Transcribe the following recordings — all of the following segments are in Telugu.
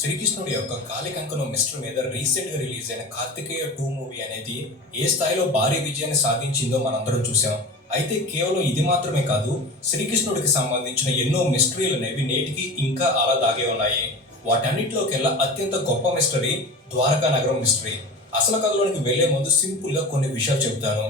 శ్రీకృష్ణుడి యొక్క కాలికంకను మిస్టర్ మీద రీసెంట్గా రిలీజ్ అయిన కార్తికేయ టూ మూవీ అనేది ఏ స్థాయిలో భారీ విజయాన్ని సాధించిందో మనందరం చూసాం. అయితే కేవలం ఇది మాత్రమే కాదు శ్రీకృష్ణుడికి సంబంధించిన ఎన్నో మిస్టరీలు అనేవి నేటికి ఇంకా అలా దాగే ఉన్నాయి. వాటన్నిటిలోకెల్లా అత్యంత గొప్ప మిస్టరీ ద్వారకా నగరం మిస్టరీ. అసలు కథలోనికి వెళ్ళే ముందు సింపుల్గా కొన్ని విషయాలు చెబుతాను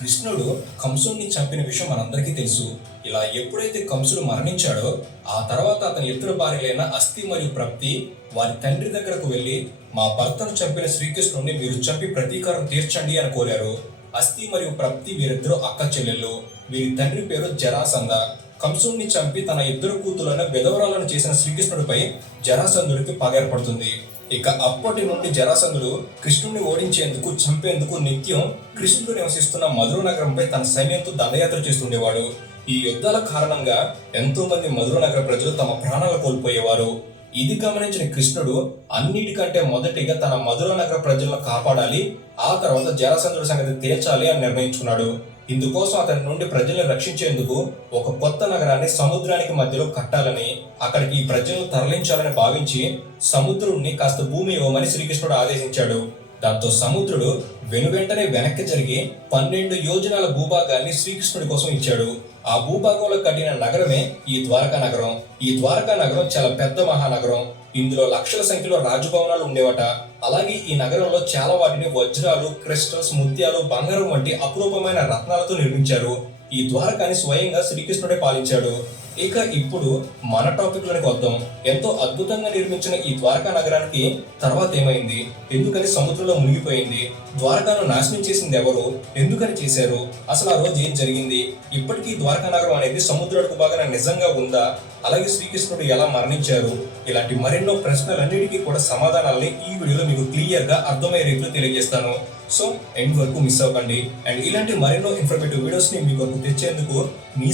కృష్ణుడు కంసుని చంపిన విషయం మనందరికీ తెలుసు. ఇలా ఎప్పుడైతే కంసుడు మరణించాడో ఆ తర్వాత అతని ఇద్దరు భార్యలైన అస్థి మరియు ప్రప్తి వారి తండ్రి దగ్గరకు వెళ్ళి మా భర్తను చంపిన శ్రీకృష్ణుడిని మీరు చంపి ప్రతీకారం తీర్చండి అని కోరారు. అస్థి మరియు ప్రప్తి వీరిద్దరూ అక్క చెల్లెళ్ళు. వీరి తండ్రి పేరు జరాసంద కంసుడిని చంపి తన ఇద్దరు కూతులను విధవరాలను చేసిన శ్రీకృష్ణుడిపై జరాసంధుడికి పగ ఏర్పడుతుంది ఇక అప్పటి నుండి జరాసంధుడు కృష్ణుడిని ఓడించేందుకు చంపేందుకు నిత్యం కృష్ణుడు నివసిస్తున్న మధుర నగరంపై తన సైన్యంతో దండయాత్ర చేస్తుండేవాడు. ఈ యుద్ధాల కారణంగా ఎంతో మంది మధుర నగర ప్రజలు తమ ప్రాణాలు కోల్పోయేవారు. ఇది గమనించిన కృష్ణుడు అన్నిటికంటే మొదటిగా తన మధుర నగర ప్రజలను కాపాడాలి ఆ తర్వాత జరాసంధుడి సంగతి తేల్చాలి అని నిర్ణయించుకున్నాడు. ఇందుకోసం అతని నుండి ప్రజలను రక్షించేందుకు ఒక కొత్త నగరాన్ని సముద్రానికి మధ్యలో కట్టాలని అక్కడికి ఈ ప్రజలను తరలించాలని భావించి సముద్రుణ్ణి కాస్త భూమి ఇవ్వమని శ్రీకృష్ణుడు ఆదేశించాడు. దాంతో సముద్రుడు వెనువెంటనే వెనక్కి జరిగి పన్నెండు యోజనాల భూభాగాన్ని శ్రీకృష్ణుడి కోసం ఇచ్చాడు. ఆ భూభాగంలో కట్టిన నగరమే ఈ ద్వారకా నగరం. ఈ ద్వారకా నగరం చాలా పెద్ద మహానగరం. ఇందులో లక్షల సంఖ్యలో రాజభవనాలు ఉండేవట. అలాగే ఈ నగరంలో చాలా వాటిని వజ్రాలు క్రిస్టల్స్ ముత్యాలు బంగారం వంటి అపురూపమైన రత్నాలతో నిర్మించారు. ఈ ద్వారకాని స్వయంగా శ్రీకృష్ణుడే పాలించాడు. ఇక ఇప్పుడు మన టాపిక్ లోనికి వద్దాం. ఎంతో అద్భుతంగా నిర్మించిన ఈ ద్వారకా నగరానికి తర్వాత ఏమైంది? ఎందుకని సముద్రంలో మునిగిపోయింది? ద్వారకాను నాశనం చేసింది ఎవరు? ఎందుకని చేశారు? అసలు ఆ రోజు ఏం జరిగింది? ఇప్పటికీ ద్వారకా నగరం అనేది సముద్రాలకు బాగా నిజంగా ఉందా? అలాగే శ్రీకృష్ణుడు ఎలా మరణించారు? ఇలాంటి మరెన్నో ప్రశ్నలన్నిటికీ కూడా సమాధానాలని ఈ వీడియోలో మీకు క్లియర్గా అర్థమయ్యే రీతిలో తెలియజేస్తాను. సో ఎండ్ వరకు మిస్ అవ్వకండి. అండ్ ఇలాంటి మరెన్నో ఇన్ఫర్మేటివ్ వీడియోస్ని మీ వరకు తెచ్చేందుకు మీ